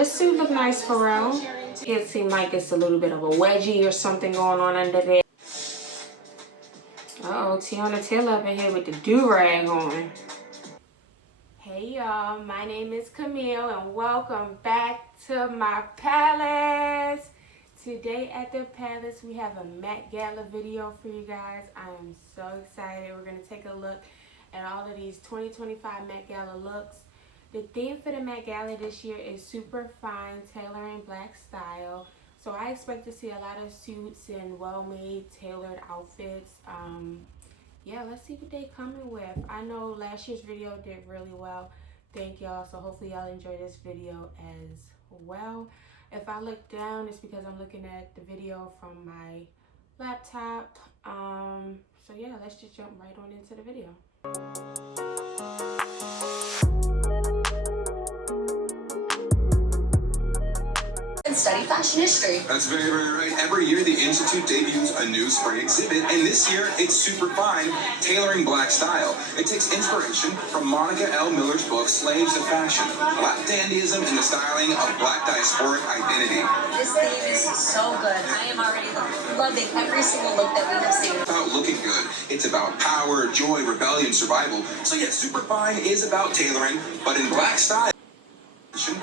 this suit look nice, Pharrell. It seems like it's a little bit of a wedgie or something going on under there. Uh-oh, Teyana Taylor up in here with the do-rag on. Hey y'all, my name is Camille and welcome back to my palace. Today at the palace we have a Met Gala video for you guys. I am so excited. We're going to take a look at all of these 2025 Met Gala looks. The theme for the Met Gala this year is Superfine, Tailoring Black Style. So I expect to see a lot of suits and well-made, tailored outfits. Yeah, let's see what they coming with. I know last year's video did really well. Thank y'all. So hopefully y'all enjoy this video as well. If I look down, it's because I'm looking at the video from my laptop. So yeah, let's just jump right on into the video. And study fashion history. That's very, very right. Every year, the Institute debuts a new spring exhibit, and this year, it's Superfine, Tailoring Black Style. It takes inspiration from Monica L. Miller's book, Slaves to Fashion, Black dandyism and the styling of Black diasporic identity. This theme is so good. I am already loving every single look that we have seen. It's about looking good. It's about power, joy, rebellion, survival. So yeah, Superfine is about tailoring, but in Black style.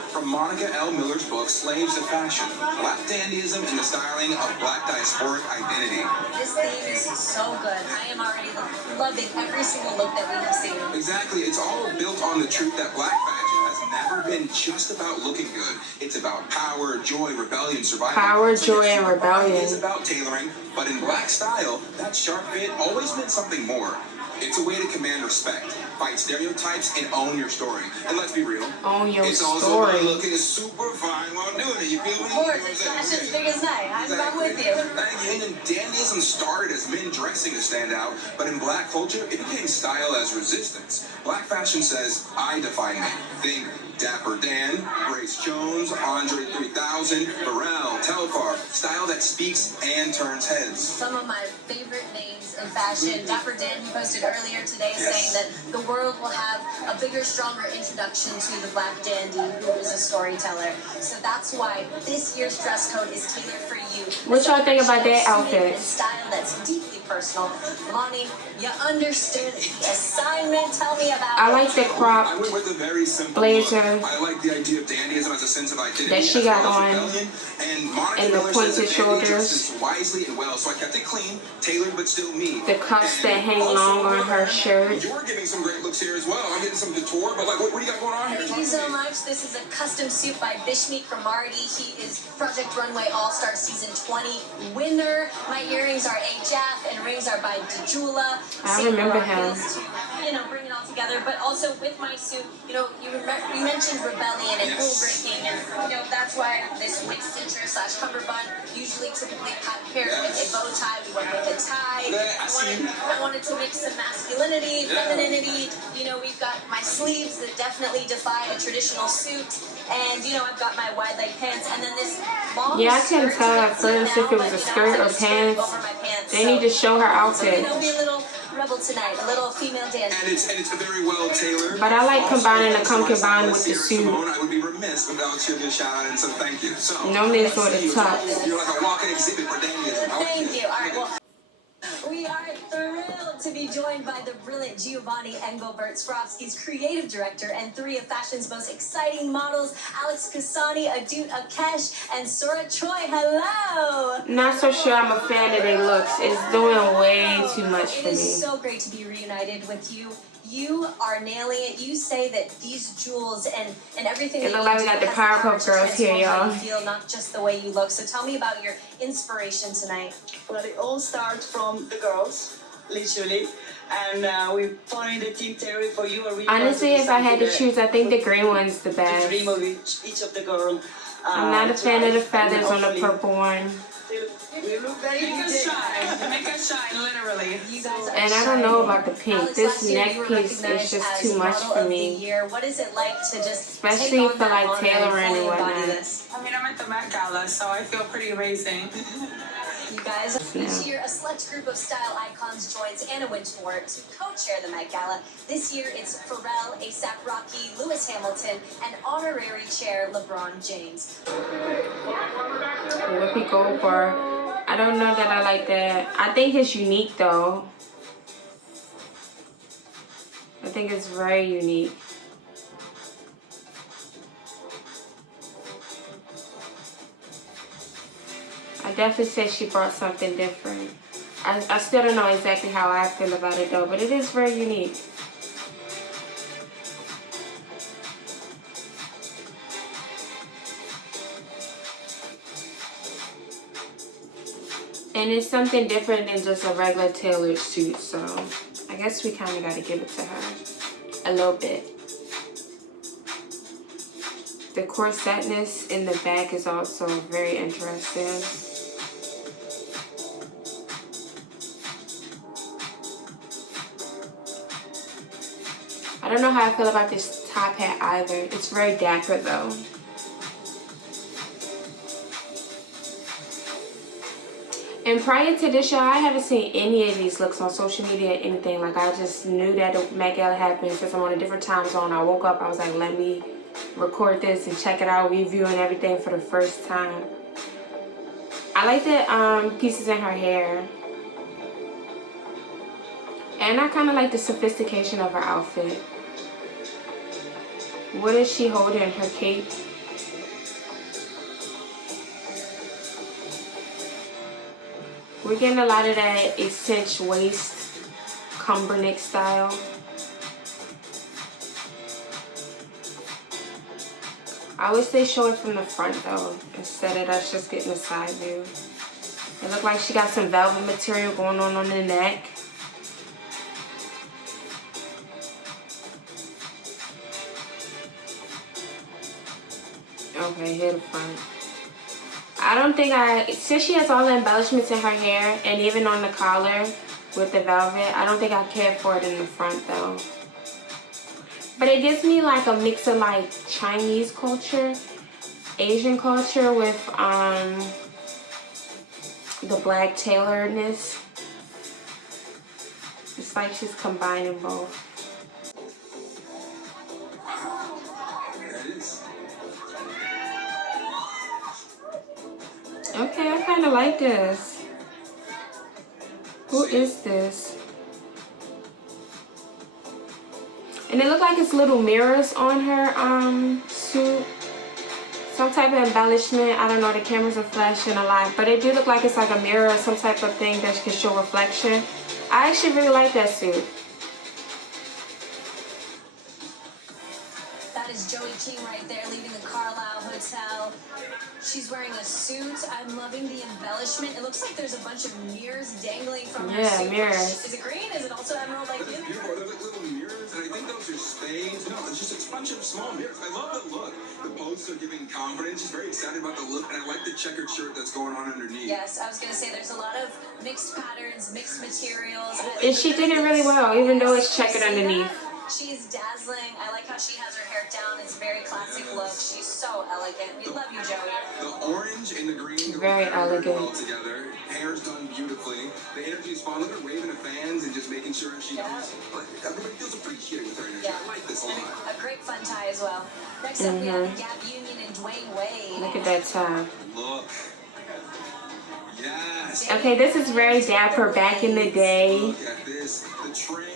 From Monica L. Miller's book, Slaves to Fashion, Black dandyism and the styling of Black diasporic identity. This theme is so good. I am already loving every single look that we have seen. Exactly. It's all built on the truth that Black fashion has never been just about looking good. It's about power, joy, rebellion, survival. Power, joy, and rebellion. It's about tailoring, but in Black style, that sharp fit always meant something more. It's a way to command respect, fight stereotypes, and own your story. And let's be real. Own your it's story. Also about looking super fine while doing it. You feel me? Of course, it's fashion's biggest night. I'm with you. Thank you. And then dandyism started as men dressing to stand out, but in Black culture, it became style as resistance. Black fashion says, I define me. Think Dapper Dan, Grace Jones, Andre 3000, Pharrell, Telfar. Style that speaks and turns heads. Some of my favorite names in fashion. Dapper Dan, he posted earlier today saying that the world will have a bigger, stronger introduction to the Black dandy who is a storyteller. So that's why this year's dress code is tailored for you. What y'all think about that outfit? Style that's deeply personal. Lonnie, you understood the assignment. Tell me about it. I like the crop I went with a very simple blazer look. I like the idea of dandyism as a sense of identity that she got on, and Monica and the Miller pointed says that shoulders, dresses wisely and well, so I kept it clean, tailored but still me. the cuffs that hang long on her shirt. You're getting some great looks here as well. I'm getting some couture, but like, what do you got going on here? Thank you so much. This is a custom suit by Bishmeet from Marty. He is Project Runway All-Star Season 20 winner. My earrings are AJAF and rings are by DeJula. I remember him. To, bring it all together, but also with my suit, you mentioned rebellion and rule breaking, and that's why this wig cincher / cummerbund, usually typically paired with a bow tie. We went with a tie. I wanted to mix some masculinity, femininity. We've got my sleeves that definitely defy a traditional suit, and I've got my wide leg pants, and then this long. Yeah, I couldn't tell at first if it was a skirt or pants. They need to show her outfit. Be a little rebel tonight, a little female dance. And it's very well tailored. But I like combining the concubine with the suit. I would be remiss without giving a shout out and some thank you. So Normally it's for the tux. You're like a walking exhibit for dandyism. Thank you. All right, well, we are thrilled to be joined by the brilliant Giovanni Engelbert, Swarovski's creative director, and three of fashion's most exciting models, Alex Kasani, Adut Akesh, and Sora Troy. Hello! Not so sure I'm a fan of their looks. It's doing way too much for me. It is so great to be reunited with you. You are nailing it. You say that these jewels and everything It that look like we you got do the has power Powerpuff to Girls here, transform how y'all. you feel, not just the way you look. So tell me about your inspiration tonight. Well, it all starts from the girls, literally. And we following the team theory for you. Honestly, if I had to choose, I think the green one's the To best. dream of each of the girls. I'm not a fan of the feathers on the purple one. We look very good. Make us shine, literally. You guys are And I don't know shining. about the pink. Alex, This last year neck you were piece is recognized just as too much Model for of the me. Year. What is it like to just Especially take on for, that like, honor tailoring and fully and embody whatnot. this? I mean, I'm at the Met Gala, so I feel pretty amazing. You guys, each year a select group of style icons joins Anna Wintour to co-chair the Met Gala. This year it's Pharrell, A$AP Rocky, Lewis Hamilton, and honorary chair LeBron James. Whoopi Goldberg. I don't know that I like that. I think it's unique though. I think it's very unique. I definitely say she brought something different. I still don't know exactly how I feel about it though, but it is very unique. And it's something different than just a regular tailored suit, so I guess we kind of got to give it to her a little bit. The corsetness in the back is also very interesting. I don't know how I feel about this top hat either. It's very dapper though. And prior to this show, I haven't seen any of these looks on social media or anything. Like, I just knew that the Met Gala happened. Since I'm on a different time zone, I woke up, I was like, let me record this and check it out, reviewing everything for the first time. I like the pieces in her hair. And I kind of like the sophistication of her outfit. What is she holding? Her cape? We're getting a lot of that cinch waist, cumberneck style. I would say show it from the front though, instead of us just getting a side view. It looked like she got some velvet material going on the neck. Okay, here the front. I don't think since she has all the embellishments in her hair and even on the collar with the velvet, I don't think I care for it in the front though. But it gives me like a mix of like Chinese culture, Asian culture with the black tailoredness. It's like she's combining both. Okay, I kind of like this. Who is this? And it looked like it's little mirrors on her suit. Some type of embellishment. I don't know, the cameras are flashing a lot. But it do look like it's like a mirror or some type of thing that can show reflection. I actually really like that suit. That is Joey King right there, leaving the Carlisle Hotel. She's wearing a suit. I'm loving the embellishment. It looks like there's a bunch of mirrors dangling from her suit. Yeah, mirrors. Is it green? Is it also emerald like you? Beautiful. They're like little mirrors, and I think those are spades. No, it's just a bunch of small mirrors. I love the look. The posts are giving confidence. She's very excited about the look, and I like the checkered shirt that's going on underneath. Yes, I was going to say there's a lot of mixed patterns, mixed materials. And she did it really well, even though it's checkered underneath. She's dazzling. I like how she has her hair down. It's a very classic look. She's so elegant. We love you, Joey. The orange and the green go Very elegant. well together. Hair's done beautifully. The energy is fun. Look at her waving at fans and just making sure she knows. Everybody feels appreciated with her energy. Yeah. I like this a lot. A great fun tie as well. Next up, we have the Gap Union and Dwayne Wade. Look at that tie. Look. Yes. Okay, this is very dapper back in the day. Look at this. The train,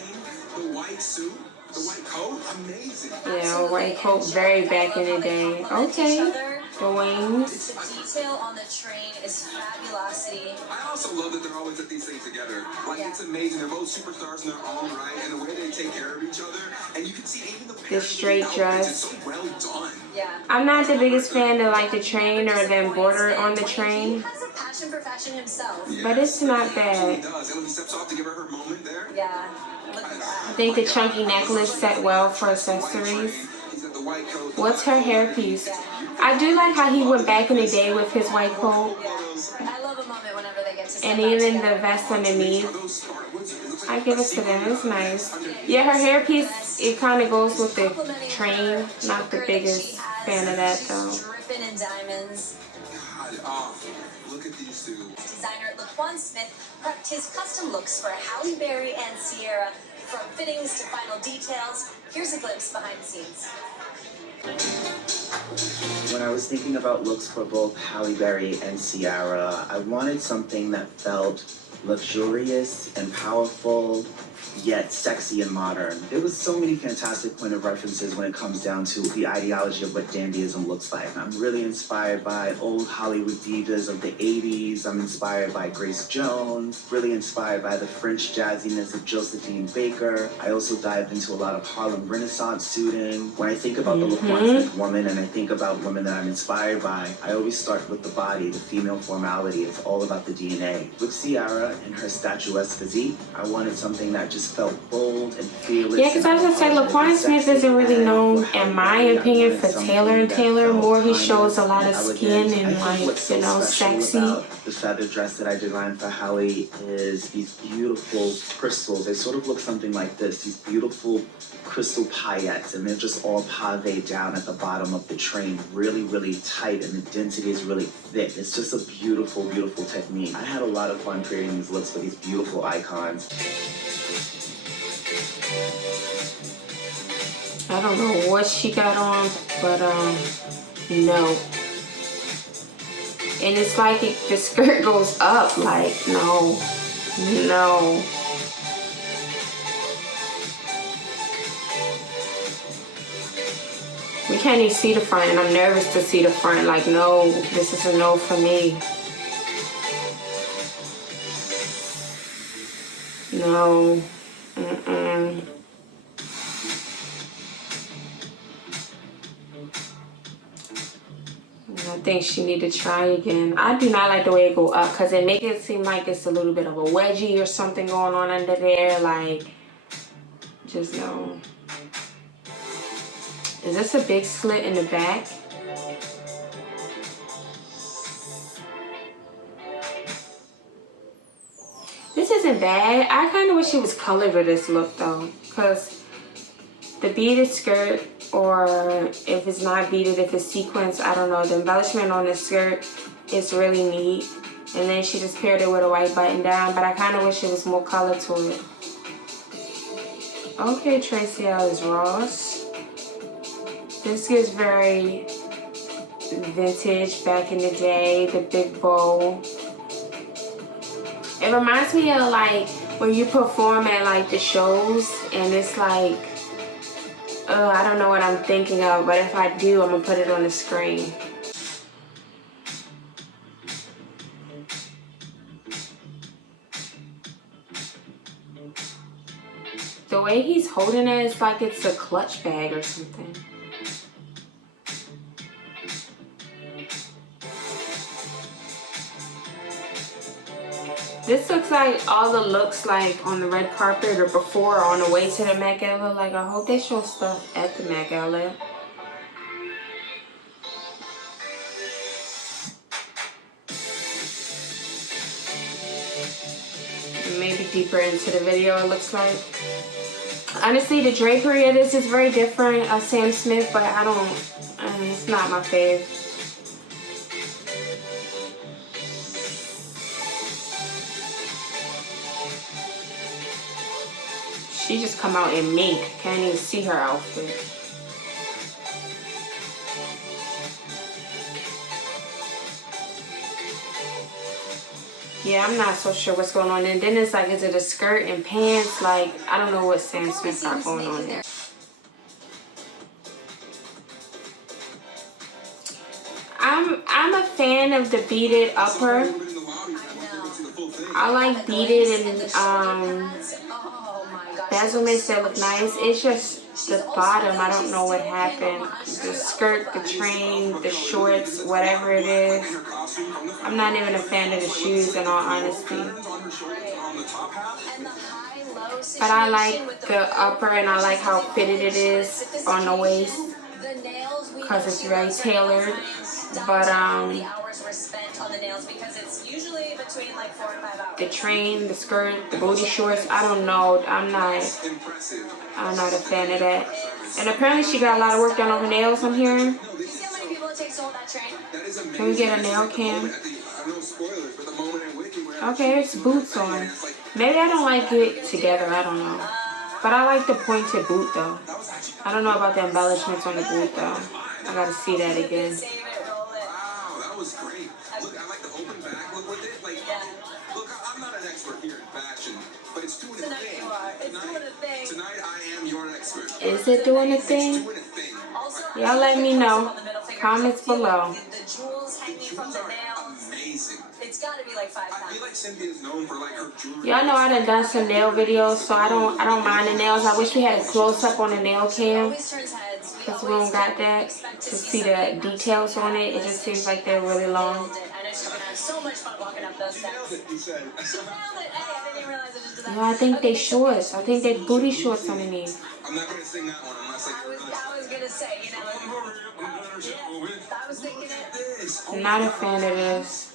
the white suit, the white coat, amazing. Yeah, white coat, very back in the day. Okay, the wings. The detail on the train is fabulosity. I also love that they're always at these things together. Like, it's amazing. They're both superstars in their own right, and the way they take care of each other. And you can see even the straight dress. It's so well done. Yeah. I'm not the biggest fan of like the train or the embroidery on the train, He has a passion for fashion himself. but it's not He bad. does. And when he steps off to give her moment there. Yeah. Look at I that. think the chunky necklace set well for accessories. He's got the white coat. What's her hairpiece? I do like how he went back in the day with his white coat I love a moment whenever they get to step and out even the together. vest underneath. Those sparklets, it looks I like give it to them. It's nice. Yeah, her hairpiece, it kind of goes with the train. Not the biggest fan of that though. She's dripping in diamonds. God, oh, look at these two. Designer Laquan Smith prepped his custom looks for Halle Berry and Sierra. From fittings to final details, here's a glimpse behind the scenes. When I was thinking about looks for both Halle Berry and Sierra, I wanted something that felt luxurious and powerful, yet sexy and modern. There was so many fantastic point of references when it comes down to the ideology of what dandyism looks like. I'm really inspired by old Hollywood divas of the 80s. I'm inspired by Grace Jones, really inspired by the French jazziness of Josephine Baker. I also dived into a lot of Harlem Renaissance suiting. When I think about the Laquan Smith woman and I think about women that I'm inspired by, I always start with the body, the female formality. It's all about the DNA. With Sierra and her statuesque physique, I wanted something that just felt bold and fearless. Yeah, because I was gonna say Laquan Smith isn't really known, in my opinion, for tailoring. More he shows a lot of skin and, like, you know, sexy. The feather dress that I designed for Halle is these beautiful crystals. They sort of look something like this. These beautiful crystal paillettes, and they're just all pave down at the bottom of the train, really, really tight, and the density is really thick. It's just a beautiful, beautiful technique. I had a lot of fun creating these looks for these beautiful icons. I don't know what she got on, but no. And it's like the skirt goes up, like, no. We can't even see the front, and I'm nervous to see the front. Like, no, this is a no for me. No. I think she need to try again. I do not like the way it go up, because it make it seem like it's a little bit of a wedgie or something going on under there. Like, just no. Is this a big slit in the back? This isn't bad. I kind of wish it was colored with this look though, because the beaded skirt, or if it's not beaded, if it's sequins, I don't know, the embellishment on the skirt is really neat. And then she just paired it with a white button down, but I kind of wish it was more color to it. Okay, Tracy Ellis Ross. This is very vintage, back in the day, the big bow. It reminds me of like when you perform at like the shows and it's like, I don't know what I'm thinking of, but if I do, I'm gonna put it on the screen. The way he's holding it is like it's a clutch bag or something. This looks like all the looks like on the red carpet or before or on the way to the Met Gala. Like, I hope they show stuff at the Met Gala. Maybe deeper into the video, it looks like. Honestly, the drapery of this is very different. Sam Smith, but I don't, it's not my fave. She just come out in mink. Can't even see her outfit. Yeah, I'm not so sure what's going on. And then it's like, is it a skirt and pants? Like, I don't know what Sam Smith got going on there. I'm a fan of the beaded upper. I like beaded and bezelments that look nice. It's just the bottom. I don't know what happened. The skirt, the train, the shorts, whatever it is. I'm not even a fan of the shoes in all honesty. But I like the upper and I like how fitted it is on the waist because it's very tailored. But the train, the skirt, the booty shorts, I don't know. I'm not a fan of that. And apparently she got a lot of work done on her nails, I'm hearing. it takes to hold that train. That is amazing. Can we get a nail That's like the cam? moment at the- I know spoilers, but the moment in Wiki where Okay, it's boots on. Maybe I don't like it together. I don't know. But I like the pointed boot though. I don't know about the embellishments on the boot though. I gotta see that again. Save it, roll it. Wow, that was great. Look, I like the open back look with it. Like, look, I'm not an expert here in fashion, but it's doing a Tonight thing. you are. It's doing a thing. Tonight I am your expert. Is it doing a It's thing? doing a thing. Also, Y'all let me know. Comments below. The jewels hanging from Jewels the are nails. amazing. It's got to be like 5 I pounds. feel like Cynthia's known for like her jewelry. Y'all know I done some nail videos, so I don't mind the nails. I wish we had a close up on the nail cam, Always turns heads. because we don't got that to see the details on it. It just seems like they're really long. I know she's gonna have so much fun walking up those steps. Nailed it, you said. She nailed it. Hey, I didn't even realize I just did that. Yeah, I think Okay, they shorts. I think they booty shorts underneath. I'm not gonna sing that one unless I was gonna say, you know. I was thinking it. this. I'm not a fan of this.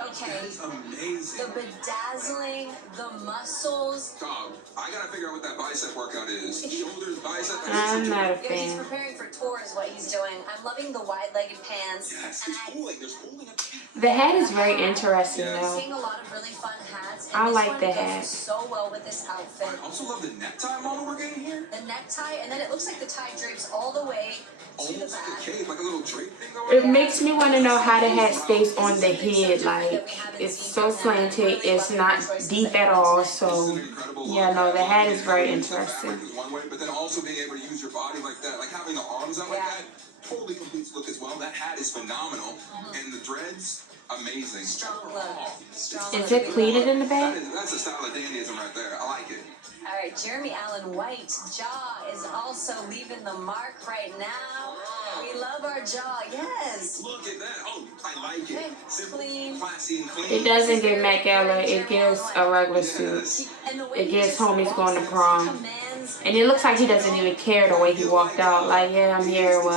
Okay. That is amazing. The bedazzling, the muscles. Dog, I gotta figure out what that bicep workout is. Shoulders, bicep. I'm not a He's fan. preparing for tour is what he's doing. I'm loving the wide-legged pants. Yes, And it's cooling. There's cooling up. The hat is very interesting I'm though. seeing a lot of really fun hats. And I this like one the goes hat. so well with this outfit. I also love the necktie model we're getting here. The necktie, and then it looks like the tie drapes all the way to the Almost like back. a cape, like a little drape thing going It makes me want to know how the hat stays on the head. Like, it's so slanted. It's not deep at all. So, yeah, no, the hat is very interesting. One way, but then also being able to use your body like that, like having the arms out like that, totally completes the look as well. That hat is phenomenal, and the dreads, amazing. Strong look. Strong Is look. it pleated in the back? That's a style of dandyism right there. I like it. All right, Jeremy Allen White's jaw is also leaving the mark right now. We love our jaw, yes. Look at that. Oh, I like Okay, it. Simple, clean. classy, and clean. It doesn't give Met Gala. It gives a regular suit. Yes. And the way It he gives just homies walks going to and prom. commands And it looks like he doesn't even care the way he walked out. Like, yeah, I'm here. What?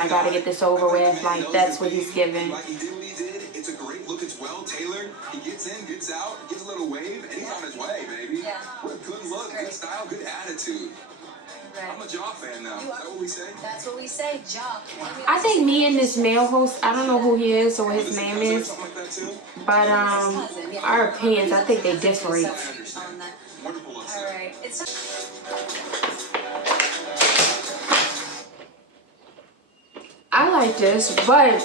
I gotta get this over with. Like, that's what he's giving. Like he did what he did. It's a great look. It's well tailored. He gets in, gets out, gives a little wave, and he's on his way, baby. Yeah. What a good look, good style, good attitude. I'm a Jaw fan now. Is that what we say? That's what we say, jaw. I think me and this male host, I don't know who he is or what his name is, Something like that too? but our opinions, I think they differ. On that. Wonderful looks. All right, it's I like this, but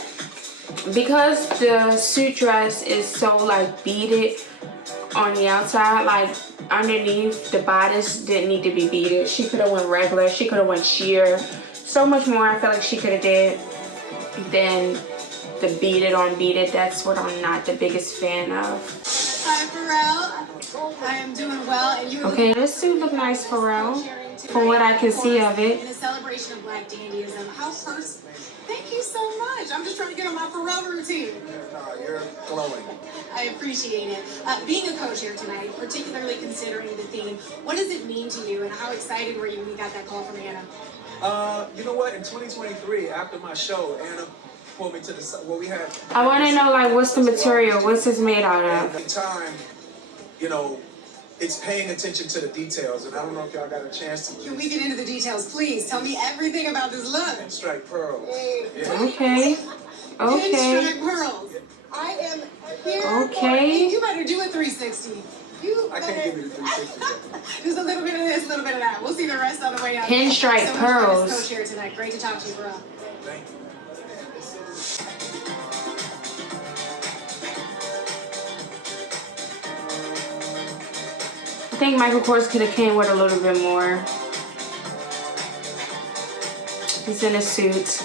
because the suit dress is so like beaded on the outside, like underneath the bodice didn't need to be beaded. She could have went regular. She could have went sheer. So much more I feel like she could have did than the beaded on beaded. That's what I'm not the biggest fan of. Hi, Pharrell. I am doing well, and you. Okay, this suit look nice, Pharrell. From what I can see of it. In a celebration of Black dandyism, how first? Thank you so much. I'm just trying to get on my Pharrell routine. You're glowing. I appreciate it. Being a co-chair tonight, particularly considering the theme, what does it mean to you, and how excited were you when you got that call from Anna? You know what? In 2023, after my show, Anna pulled me to the side. Well, we had. I want to know, like, what's the material? What's this made out At of? the time, you know, it's paying attention to the details, and I don't know if y'all got a chance to. Can we get into the details, please? Tell me everything about this look. Pinstripe pearls. Yeah. Okay. Okay. Pinstripe pearls. I am here. Okay. You better do a 360. You I better. can't give you the 360. Just a little bit of this, a little bit of that. We'll see the rest on the way out. Pinstripe so pearls. Much fun as co-chair tonight. Great to talk to you, Pharrell. Thank you. I think Michael Kors could have came with a little bit more. He's in a suit.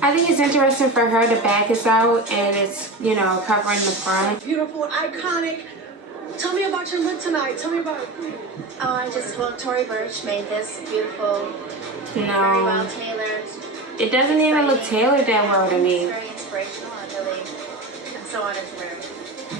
I think it's interesting for her. The back is out and it's, you know, covering the front. Beautiful, iconic. Tell me about your look tonight. Tell me about. Well, Tory Burch made this beautiful, very well No, tailored. it doesn't even look tailored that well to It's me. very inspirational. I'm so honored to wear it.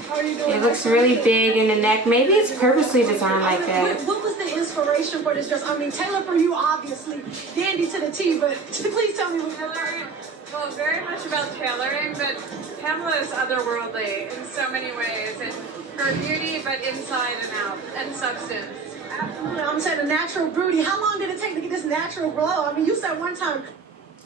How are you doing? It looks really big in the neck. Maybe it's purposely designed like that. What was the inspiration inspiration for this dress? I mean, Taylor for you, obviously, dandy to the T, but please tell me what you're Tailoring, well, very much about tailoring, but Pamela is otherworldly in so many ways, and her beauty, but inside and out, and substance. Absolutely. I'm saying a natural beauty. How long did it take to get this natural glow? I mean, you said one time.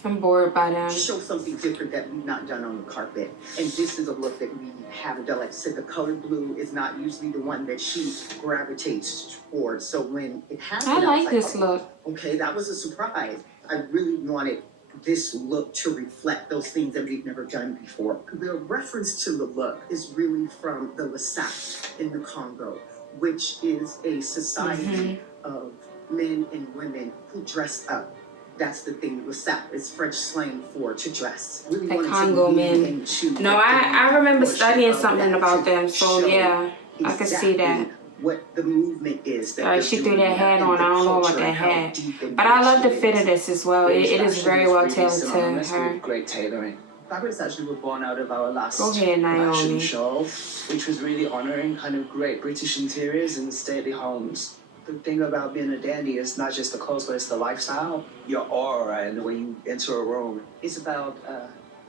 I'm bored by them. Show something different that we've not done on the carpet. And this is a look that we haven't done. Like I said, the color blue is not usually the one that she gravitates towards. So when it happened, I like this look. Okay, that was a surprise. I really wanted this look to reflect those things that we've never done before. The reference to the look is really from the Lesap in the Congo, which is a society of men and women who dress up. That's the thing. Lesap is French slang for to dress. Really The Congo men. No, I remember studying something about them, so yeah, I can see that. What the movement is. That she threw that hat on. I don't know what that hat. But I love the fit of this as well. It is very well tailored to her. Great tailoring. Fabrics actually were born out of our last Go ahead, Naomi. fashion show, which was really honoring kind of great British interiors and stately homes. The thing about being a dandy is not just the clothes, but it's the lifestyle, your aura, and the way you enter a room. It's about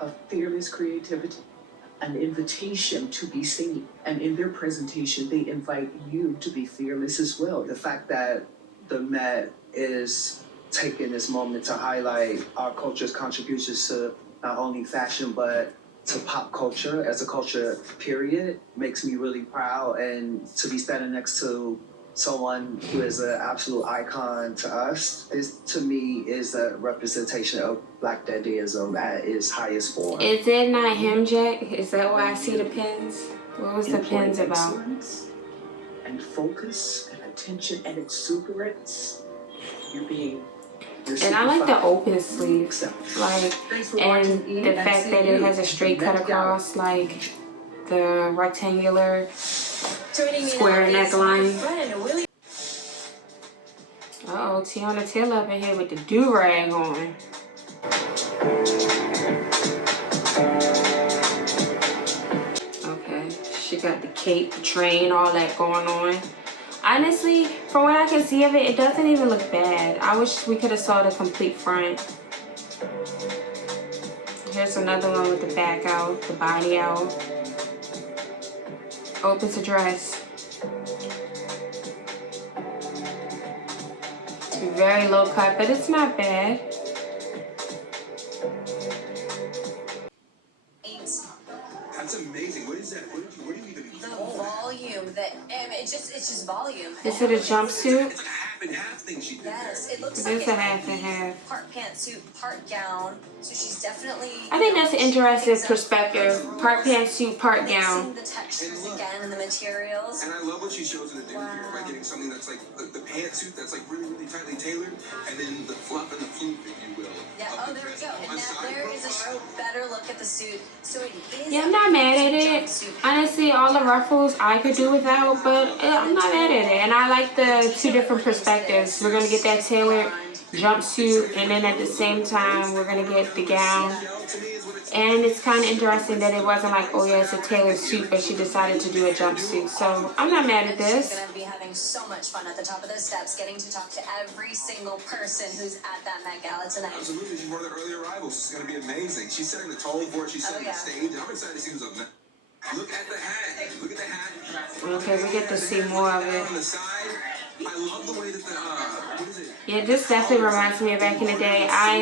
a fearless creativity, an invitation to be seen. And in their presentation, they invite you to be fearless as well. The fact that the Met is taking this moment to highlight our culture's contributions to not only fashion, but to pop culture as a culture, period, makes me really proud. And to be standing next to someone who is an absolute icon to us, this to me is a representation of Black dandyism at its highest form. Is it not him, Jack? Is that why I see the pins? What was the pins about? And focus and attention and exuberance. And I like the open sleeve, like, and the fact that it has a straight cut across, like the rectangular square neckline. Uh-oh, Teyana Taylor up in here with the do-rag on. Okay, she got the cape, the train, all that going on. Honestly, from what I can see of it, it doesn't even look bad. I wish we could have saw the complete front. Here's another one with the back out, the body out. Open to dress. Very low cut, but it's not bad. That's amazing. What is that? What do you even The volume that it's just volume. Is it a jumpsuit? It's like a half and half thing she did. Yes, it looks It like is a half and half. Part pantsuit, part gown. So she's definitely. I think that's an interesting perspective. Part pantsuit, part gown. The textures again and the materials. And I love what she shows in the dinner here by getting something that's like the pantsuit that's like really, really tightly tailored, and then the fluff and the fluke, if you will. Yeah, oh, there we go. And now there is a better look at the suit. So it is. Yeah, I'm not mad at it. Honestly, all the ruffles I could do without, but I'm not mad at it. And I like the two different perspectives. We're going to get that tailored jumpsuit, and then at the same time, we're going to get the gown. And it's kind of interesting that it wasn't like, oh yeah, it's a tailored suit, but she decided to do a jumpsuit. So I'm not mad at this. She's going to be having so much fun at the top of those steps, getting to talk to every single person who's at that Met Gala tonight. Absolutely, she's one of the early arrivals. It's going to be amazing. She's setting the tone for it. She's setting the stage, and I'm excited to see who's up next. Look at the hat. Look at the hat. Okay, we get to see more of it. On the side, I love the way that the what is it? Yeah, this definitely reminds me of back in the day. I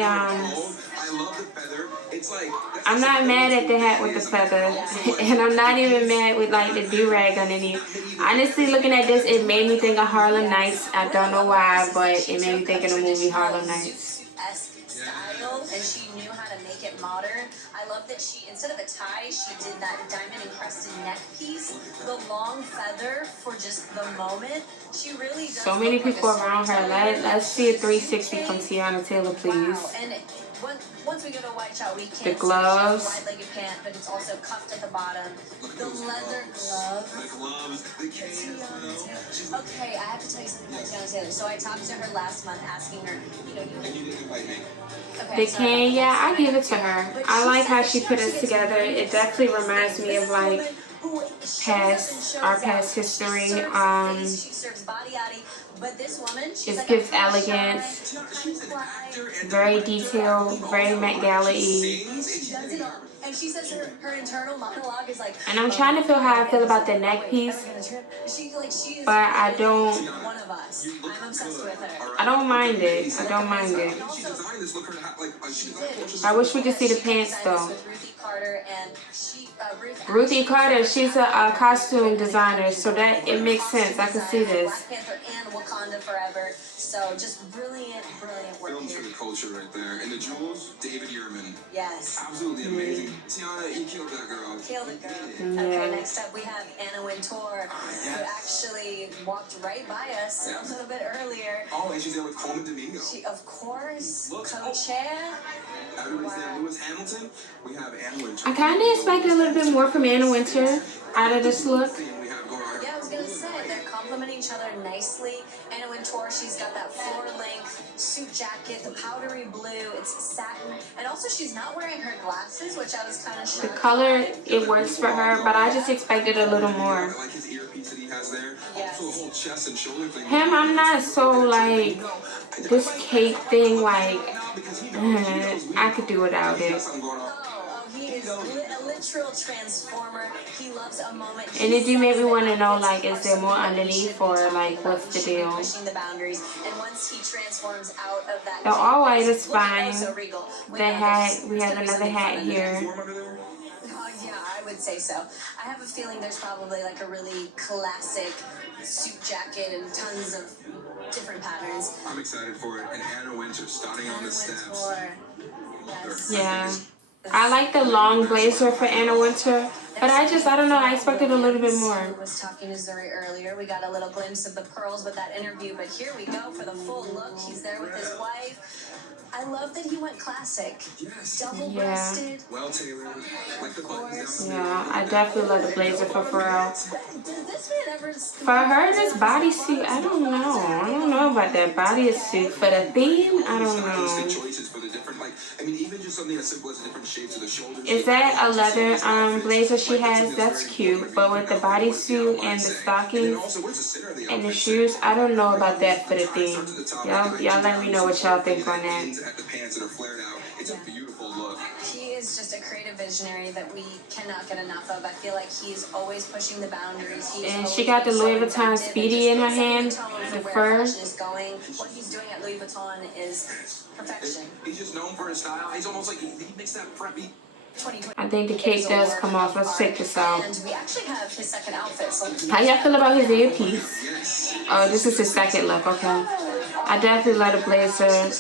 love the feather. It's like I'm not mad at the hat with the feather, and I'm not even mad with like the do-rag underneath. Honestly, looking at this, it made me think of Harlem Nights. I don't know why, but it made me think of the movie Harlem Nights. Style, and she knew how to make it modern. I love that she, instead of a tie, she did that diamond encrusted neck piece, the long feather for just the moment. She really does. So many people around her. Let's see a 360 from Teyana Taylor, please. Wow. And once we go to White Shot, we can't the gloves. see the wide-legged pant, but it's also cuffed at the bottom. The leather gloves. The gloves, the cans. Okay, I have to tell you something about Teyana Taylor. So I talked to her last month, asking her, you know, And you didn't invite me. Okay, The can, yeah, I give it to her. I like how she put it together. It definitely reminds me of like our past history. She serves body But this woman, she's It like gives a fresh elegance, She's an actor and very director. detailed, very Met Gala-y. She does it all. And she says her internal monologue is like. And I'm trying to feel how I feel about the neck piece, She's but I don't. one of us. I'm obsessed with her. I don't mind it. I don't mind it. She designed this look. I wish we could see the pants though. With Ruthie Carter and Ruthie Carter, she's a costume designer, so that it makes sense. I can see this. Black Panther and Wakanda Forever. So just brilliant work Films here. for the culture right there. And the jewels, David Ehrman. Yes. Absolutely amazing. Teyana, you killed that girl. Killed it, girl. Yeah. Okay, next up we have Anna Wintour, who actually walked right by us a little bit earlier. Oh, and she's there with Coleman Domingo. She, of course, Look. co-chair. Everybody's there. Lewis Hamilton. We have Anna Wintour. I kind of expected a little bit more from Anna Wintour out of this look. We have going on. Yeah, I was gonna say they're complementing each other nicely. Anna Wintour, she's got that floor-length suit jacket, the powdery blue. It's satin, and also she's not wearing her glasses, which I was kind of shocked. The color, by. it works for her, but I just expected a little more. I like his earpiece that he has there. Yes. Also, the whole chest and shoulder thing. Him, I'm not so like this cape thing. Like I could do without it. Oh, he is a literal transformer. He loves a moment. And it do make me want to know, like, is there more underneath, or like, what's the deal? Pushing the boundaries, and once he transforms out of that, The all white is looking fine. so regal. The hat, we have another hat here. Yeah, I would say so. I have a feeling there's probably like a really classic suit jacket and tons of different patterns. I'm excited for it. And Anna Wintour starting on the steps. Yes. Yeah, I like the long blazer for Anna Wintour, but I don't know. I expected a little bit more. I was talking to Zuri earlier. We got a little glimpse of the pearls with that interview, but here we go for the full look. He's there with his wife. I love that he went classic. Yes. Double-breasted. Well tailored. Like the buttons down the Yeah, I definitely love the blazer for Pharrell. Does this man ever... For her, this bodysuit, I don't know. I don't know about that bodysuit. For the theme, I don't know. choices for the different, like, I mean, even just something as simple as the different shapes of the shoulders. Is that a leather blazer she has? That's cute. But with the bodysuit and the stockings and the shoes, I don't know about that for the theme. Y'all let me know what y'all think on that. At the pants that are flared out. It's a beautiful look. He is just a creative visionary that we cannot get enough of. I feel like he's always pushing the boundaries. And she got the Louis Vuitton Speedy in her hand, the fur. Is going. What he's doing at Louis Vuitton is perfection. He's just known for his style. He's almost like he makes that preppy. I think the cape does come off. Let's check this out. And we actually have his second outfit. So How y'all feel about his earpiece? Oh, this is his second look, okay. I definitely love the blazer.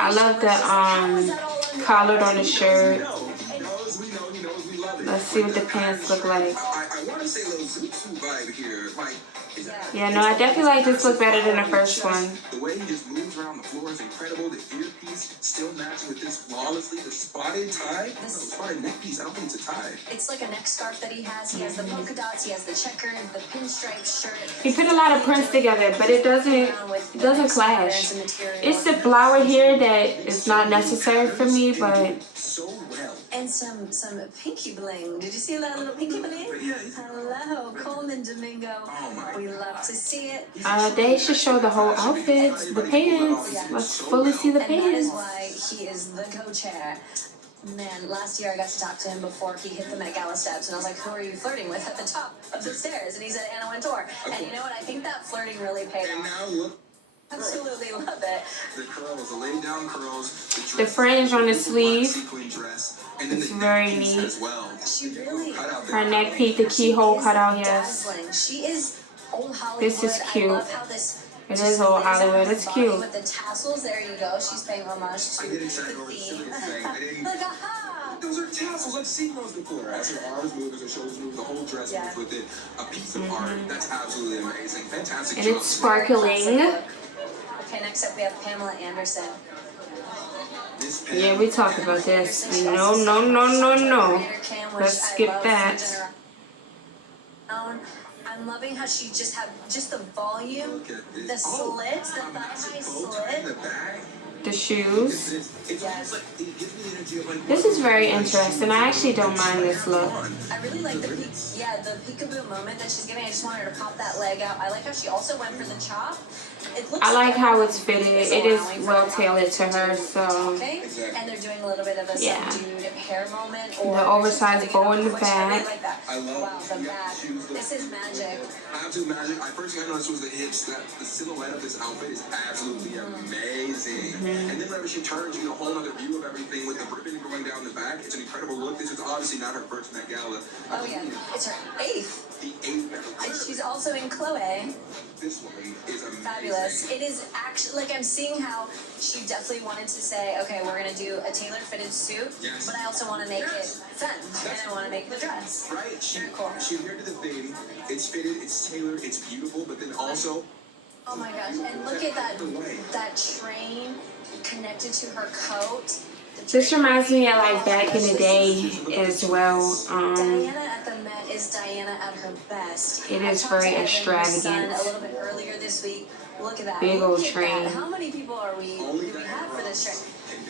I love the collared on the shirt. Let's see what the pants look like. I want to say a little zoot vibe here. Like, Yeah, no, I definitely like this look better than the first one. the way he just moves around the floor is incredible. The earpiece still matching with this flawlessly. The spotted tie, no, spotted neck piece. I don't think it's a tie. it's like a neck scarf that he has. He has the polka dots. He has the checkered, the pinstripe shirt. He put a lot of prints together, but it doesn't clash. It's the flower here that is not necessary for me, but So well. And some pinky bling. Did you see that little pinky bling? Hello, Coleman Domingo. We love to see it. they should show the whole outfit, the pants. Let's fully see the And that is pants. why he is the co-chair. Man, last year I got to talk to him before he hit the Met Gala steps, and I was like, who are you flirting with at the top of the stairs? And he said, Anna Wintour. And you know what? I think that flirting really paid And off. now look. Absolutely love it. The curls, the lay down curls, The fringe on the sleeve. sequin dress, and then It's the very neck piece neat. as well. She really Cut out Her the neck piece, the keyhole cut out, yes. dazzling. She is old Hollywood. This is cute. I love how this It is old Hollywood. It's cute. with the tassels. There you go. She's paying homage to I get excited the over the theme. silliest thing. I didn't. Like, aha! Those are tassels. I've seen those before. As her arms move, as her shoulders move, the whole dress moves with it. A piece of art. That's absolutely amazing. Fantastic And job. it's sparkling. Okay, next up we have Pamela Anderson. This Yeah, we talked about this. No. Let's skip that. I'm loving how she just had just the volume, Look at this. the slit, the a massive thigh-high bow tie in slit. the back. the shoes. This is very interesting. I actually don't mind this look. I really like the peekaboo moment that she's giving. I just want her to pop that leg out. I like how she also went for the chop. I like how it's fitted. It is well tailored to her, so and they're doing a little bit of a subdued hair moment. Or the oversized bow in the back. I love the back. This is magic. Absolute magic. I first got noticed was the hips. That the silhouette of this outfit is absolutely amazing. And then whenever she turns, you get a whole other view of everything with the ribbon going down the back. It's an incredible look. This is obviously not her first Met Gala. Oh yeah, it's her 8th. The 8th. And she's also in Chloe. This one is amazing. Fabulous. It is actually, like, I'm seeing how she definitely wanted to say, okay, we're going to do a tailor-fitted suit, but I also want to make it femme, and I want to make it a dress. Right. Very cool. She adhered to the theme. It's fitted, it's tailored, it's beautiful, but then also... Oh my gosh, and look at that train connected to her coat. This reminds me of like back in the day as well. Teyana at the Met is Teyana at her best. It is very extravagant. A little bit earlier this week. Look at that. Big old train. How many people do we have for this train?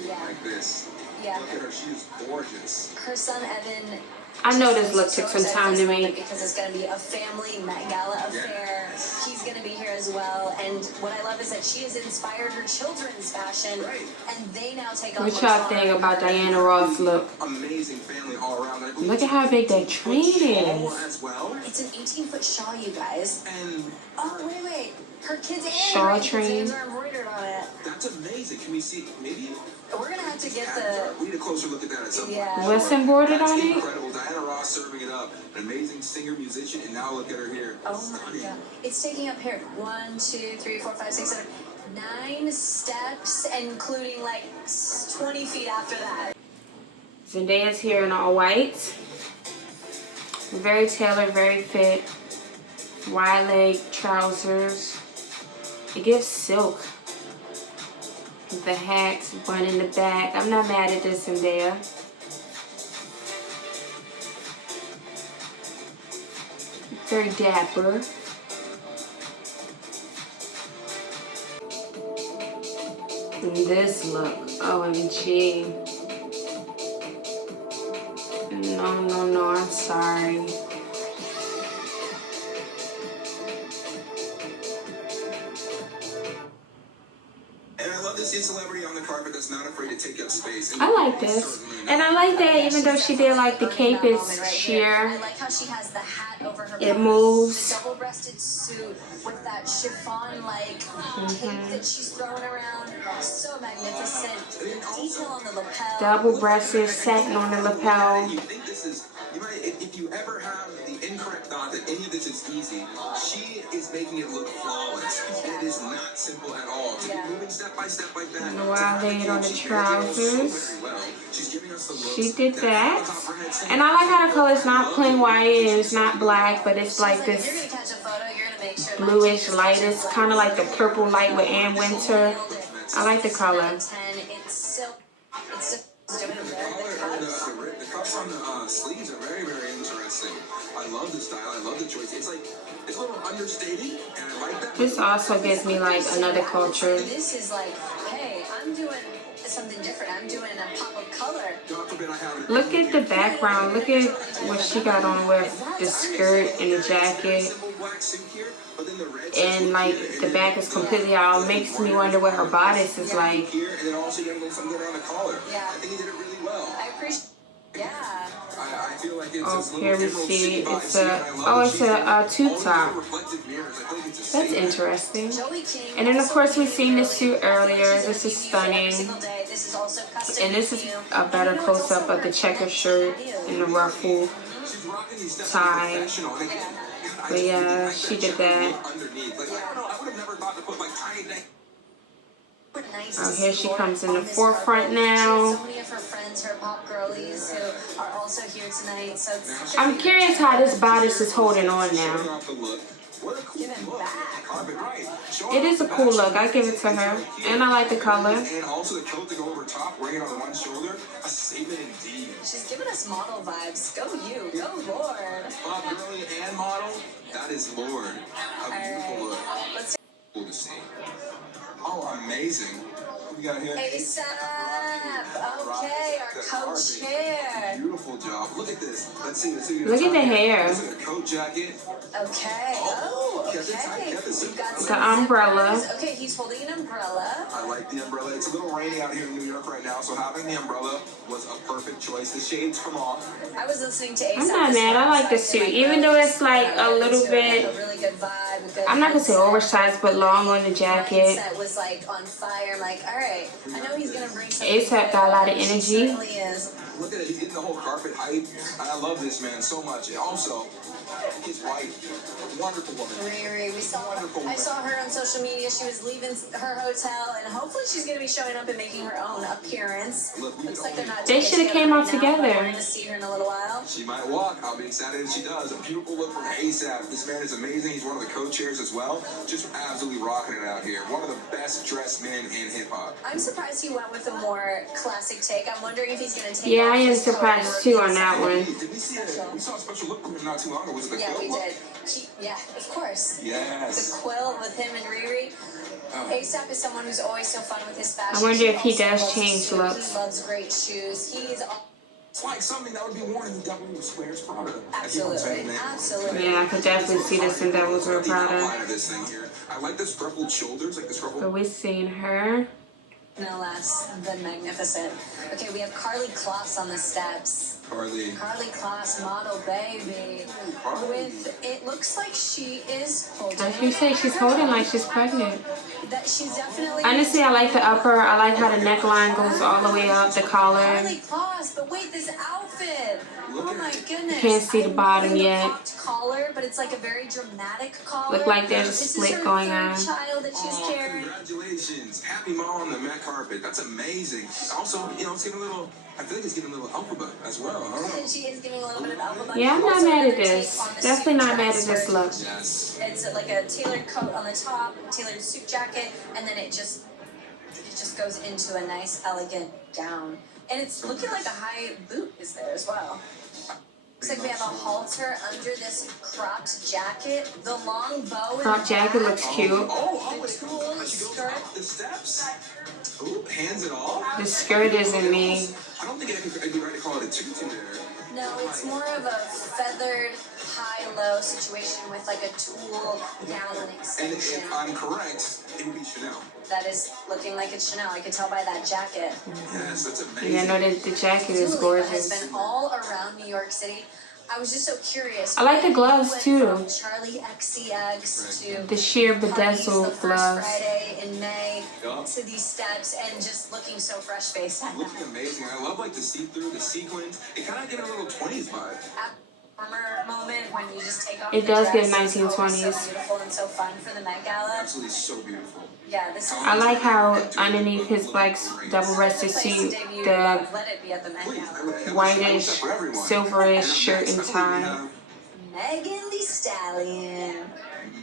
Yeah. Like this. Yeah. Look at her, she is gorgeous. Her son Evan. I know this look took some time to make. Because it's going to be a family Met Gala affair. He's going to be here as well. And what I love is that she has inspired her children's fashion. And they now take on what y'all think about Diana Ross' look? Amazing family all around. Look at how big that train is. It's an 18-foot shawl, you guys. And oh, wait. Her kids and shawl train. Names are embroidered on it. That's amazing. Can we see? Maybe we're gonna have to get the. We need a closer look at that at some point. What's embroidered on it? Incredible. Diana Ross serving it up. An amazing singer, musician, and now look at her here. Oh my God! It's taking up here 1, 2, 3, 4, 5, 6, 7, 9 steps, including like 20 feet after that. Zendaya's here in all white. Very tailored, very fit. Wide leg trousers. It gives silk. The hats, bun in the back. I'm not mad at this Zendaya. Very dapper. And this look, OMG. No, I'm sorry. See a celebrity on the carpet that's not afraid to take up space. I like this. And I like that even though she did like the cape is sheer. I like how she has the hat over her it moves. The double-breasted suit with that chiffon like cape that she's throwing around. So magnificent. Detail on the lapel. Double-breasted satin on the lapel. You think this is, if you ever have the incorrect thought that any of this is easy, she is making it look flawless. And it is not simple at all. To be moving step by step like that. Wild leg on the trousers. She did that. And I like how the color's not plain white and it's not black, but it's like this bluish light. It's kind of like the purple light with Ann Winter. I like the color. The cuffs on the sleeves are very, very interesting. I love the style. I love the choice. It's like, it's a little understated, and I like that. This also gives me like another culture. This is like, hey, I'm doing something different. I'm doing a pop of color. Look at the background. Look at what she got on with the skirt and the jacket. And like the back is completely out. It makes me wonder what her bodice is like. And then also you have something on the collar. Yeah. I think he did it really well. I appreciate. Yeah. I feel like it's oh, here we see it's a tube top. That's interesting. And then of course we've seen this suit earlier. This is stunning. And this is a better close-up of the checker shirt and the ruffle tie. But yeah, she did that. Oh, here she comes in the forefront now. So many of her friends, her pop girlies, who are also here tonight. So I'm curious how this bodice is holding on now. It is a cool look. I give it to her. And I like the color. And also the coat to go over top, wearing it on one shoulder. A statement indeed. She's giving us model vibes. Go you. Go Lord. Pop girly and model. That is Lord. A beautiful look. Let's cool to see. Oh, amazing. we got here? ASAP. Okay, our co-chair. Beautiful job. Look at this. Let's see. Look at the hair. This is a coat jacket. Okay. Oh, okay. We've got The some umbrella. zippers. Okay, he's holding an umbrella. I like the umbrella. It's a little rainy out here in New York right now, so having the umbrella was a perfect choice. The shades come off. I was listening to ASAP. I'm not mad. I like the suit, even though it's like a little bit. A really good vibe. A good I'm not gonna say mindset. oversized, but long on the jacket. Mindset was like on fire. I'm like, all right, I know he's gonna bring something. ASAP got a lot of He energy. certainly is. Look at it. He's getting the whole carpet hype. I love this man so much. And also, his wife, wonderful woman. Riri, Wonderful I woman. saw her on social media. She was leaving her hotel, and hopefully she's gonna be showing up and making her own appearance. Look, Looks like they're not. They together shoulda came out right now, together. but We're gonna see her in a little while. She might walk. I'll be excited if she does. A beautiful look from ASAP. This man is amazing. He's one of the co-chairs as well. Just absolutely rocking it out here. One of the best dressed men in hip hop. I'm surprised he went with a more classic take. I'm wondering if he's gonna take. Yeah, off I am his coat surprised and too on reveal that something. one. Did we see we saw a special look from him not too long ago. Was it the Yeah, quilt we look? did. Yeah, of course. Yes. The quill with him and Riri. ASAP is someone who's always so fun with his fashion. I wonder if he also does loves change suit. looks. He loves great shoes. He's It's like something that would be worn in the W Squares product. If you know what I'm saying, absolutely, absolutely. Yeah, I could definitely see this in Devil's Wear The outline Prada. of this thing here. I like the scruffled shoulders, like the But scruffled. we've seen her. No less than magnificent. Okay, we have Carly Kloss on the steps. Carly. Carly Kloss, model baby. With it looks like she is holding. As you say, she's holding like she's pregnant. That she's definitely. Honestly, I like the upper. I like how the neckline goes all the way up, the collar. Carly Kloss, but wait, this outfit. Oh my goodness. Can't see the bottom yet. Popped collar, but it's like a very dramatic collar. Look like there's a This is split her going third on. child that she's Oh, carrying. congratulations. Happy mom on the Met carpet. That's amazing. Also, you know, it's giving a little, I feel like it's giving a little alphabet as well. I don't know. She is giving a little bit of alphabet. Yeah, I'm not Also, mad at another this. take on the Definitely suit not mad at dress this where look. Yes. It's like a tailored coat on the top, tailored suit jacket, and then it just goes into a nice, elegant gown. And it's looking like a high boot is there as well. Looks like we have a halter under this cropped jacket. The long bow. in Crop the jacket back. looks cute. Oh, The it's cool cool. She goes skirt. up the steps. Ooh, hands it off. The skirt isn't me. I don't think I'd be right to call it a tutu there. No, it's more of a feathered high-low situation with like a tulle gown And extension. if I'm correct, it would be Chanel. That is looking like it's Chanel. I could tell by that jacket. Yes, that's amazing. Yeah, I know that the jacket is Dua Lipa has gorgeous. been all around New York City. I was just so curious. I like the gloves, Went too. From Charlie XCX to The sheer Parties bedazzled the first gloves. Friday in May Yup. to these steps and just looking so fresh faced. Looking amazing. I love like the see-through, the sequins. It kind of gives a little 20s vibe. Warmer moment when you just take off It the does give dress. It's always 1920s. So beautiful and so fun for the Met Gala. Absolutely so beautiful. Yeah, this is I like how underneath his black double-breasted place suit, debut the of Let It Be at the Met Gala. whitish, silverish shirt and tie. Megan Thee Stallion.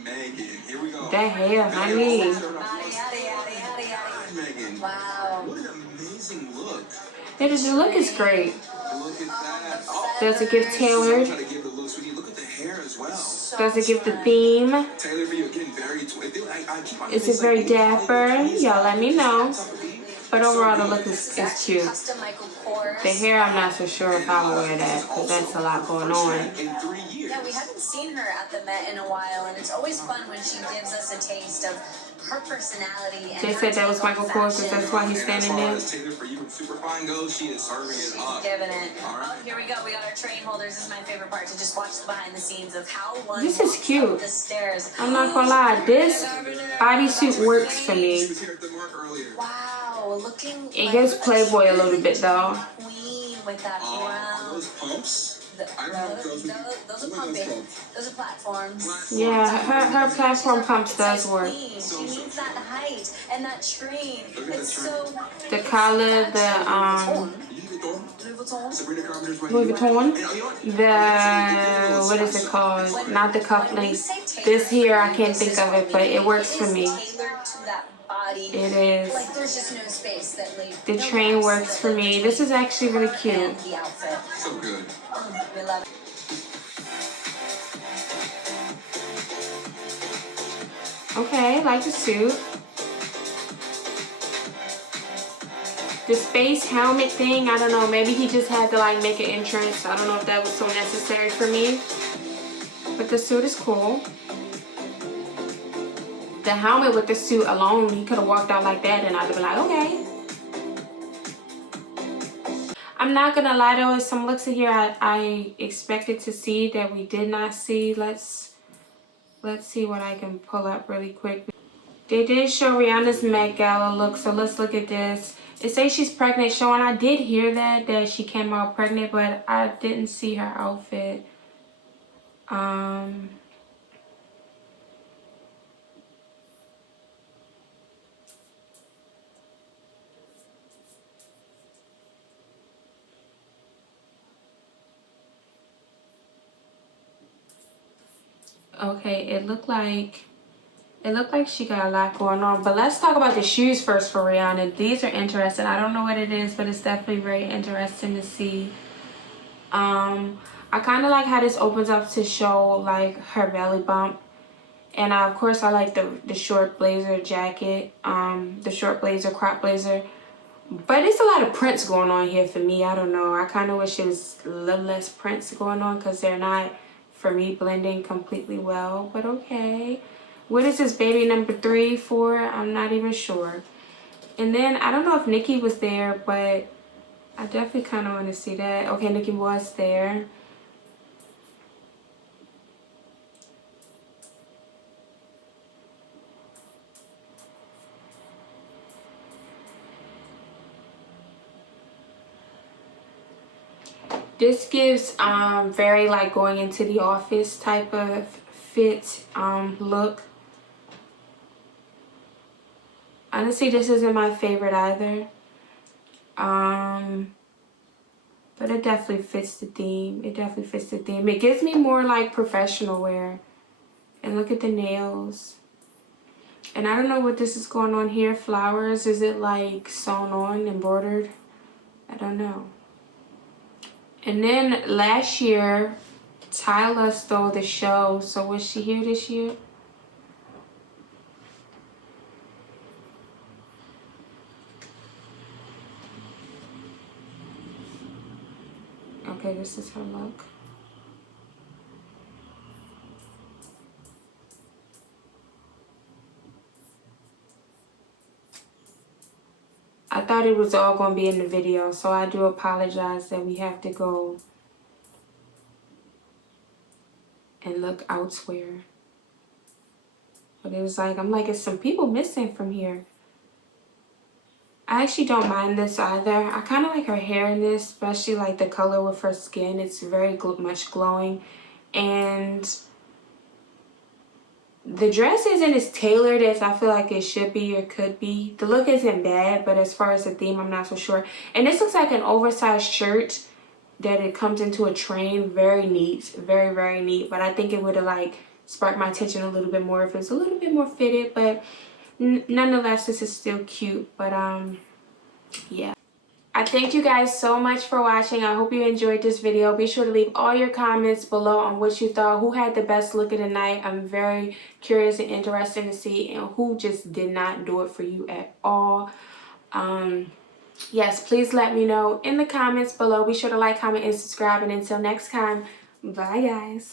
Megan, here we go. That hair, honey. Yada, yada, yada, yada, yada. Megan. Wow. What an amazing look. The look is great. Look at that. Oh, Does it give tailored? try to give the look, sweetie. Look at the hair as well. Does it give the theme? Taylor, for you again, very. I keep on Is it very dapper? Y'all let me know. But overall, the look is cute. Custom Michael Kors. The hair, I'm not so sure if I would wear that because that's a lot going on. In 3 years. Yeah, we haven't seen her at the Met in a while, and it's always fun when she gives us a taste of her personality. And They her said that was take on Michael Kors because fashion. that's why he's And as standing far there. as Taylor, for you and Superfine goes, she is serving it She's up. giving it. All right. Oh, here we go. We got our train holders. This is my favorite part, to just watch the behind the scenes of how one This is walks cute. up the stairs. I'm not gonna lie, this bodysuit works for me. She was here at the mark earlier. Wow, looking It like gives Playboy a little bit though. queen with that brown. Those pumps. I don't know if those would be. Those are what are those pumping. called? Those are platforms. Yeah, her platform pumps does work. Queen. She needs that height and that train. Look at It's the so. The collar, the Louis Vuitton. Sabrina Carpenter's wedding. Louis Vuitton, And, you know what? what is it called? Not the cufflinks. This here, I can't think of it, but it works for me. Tailored to that body. It is. Like there's just no space that leaves. The train works for me. This is actually really cute. And the outfit. So good. We love it. Okay, like the suit. The space helmet thing, I don't know, maybe he just had to like make an entrance. I don't know if that was so necessary for me. But the suit is cool. The helmet with the suit alone, he could have walked out like that and I'd have been like, okay. I'm not gonna lie though, there's some looks in here I expected to see that we did not see. Let's see what I can pull up really quick. They did show Rihanna's Met Gala look, so let's look at this. It says she's pregnant, showing I did hear that she came out pregnant, but I didn't see her outfit. Okay, it looked like she got a lot going on. But let's talk about the shoes first for Rihanna. These are interesting. I don't know what it is, but it's definitely very interesting to see. I kind of like how this opens up to show like her belly bump. And of course I like the short blazer jacket, the short blazer, crop blazer. But it's a lot of prints going on here for me. I don't know. I kind of wish it was a little less prints going on because they're not, for me, blending completely well. But okay. What is this baby number 3 for? I'm not even sure. And then I don't know if Nicki was there, but I definitely kind of want to see that. Okay, Nicki was there. This gives very like going into the office type of fit look. Honestly, this isn't my favorite either. But it definitely fits the theme. It definitely fits the theme. It gives me more like professional wear. And look at the nails. And I don't know what this is going on here. Flowers. Is it like sewn on, embroidered? I don't know. And then last year, Tyla stole the show. So was she here this year? Okay, this is her look. I thought it was all going to be in the video, so I do apologize that we have to go and look elsewhere. But it was like, I'm like, it's some people missing from here. I actually don't mind this either. I kind of like her hair in this, especially like the color with her skin. It's very much glowing. And the dress isn't as tailored as I feel like it should be or could be. The look isn't bad, but as far as the theme, I'm not so sure. And this looks like an oversized shirt that it comes into a train. Very neat. Very, very neat. But I think it would have like sparked my attention a little bit more if it was a little bit more fitted. But nonetheless, this is still cute. But yeah. I thank you guys so much for watching. I hope you enjoyed this video. Be sure to leave all your comments below on what you thought. Who had the best look of the night? I'm very curious and interested to see, and who just did not do it for you at all. Yes, please let me know in the comments below. Be sure to like, comment, and subscribe. And until next time, bye guys.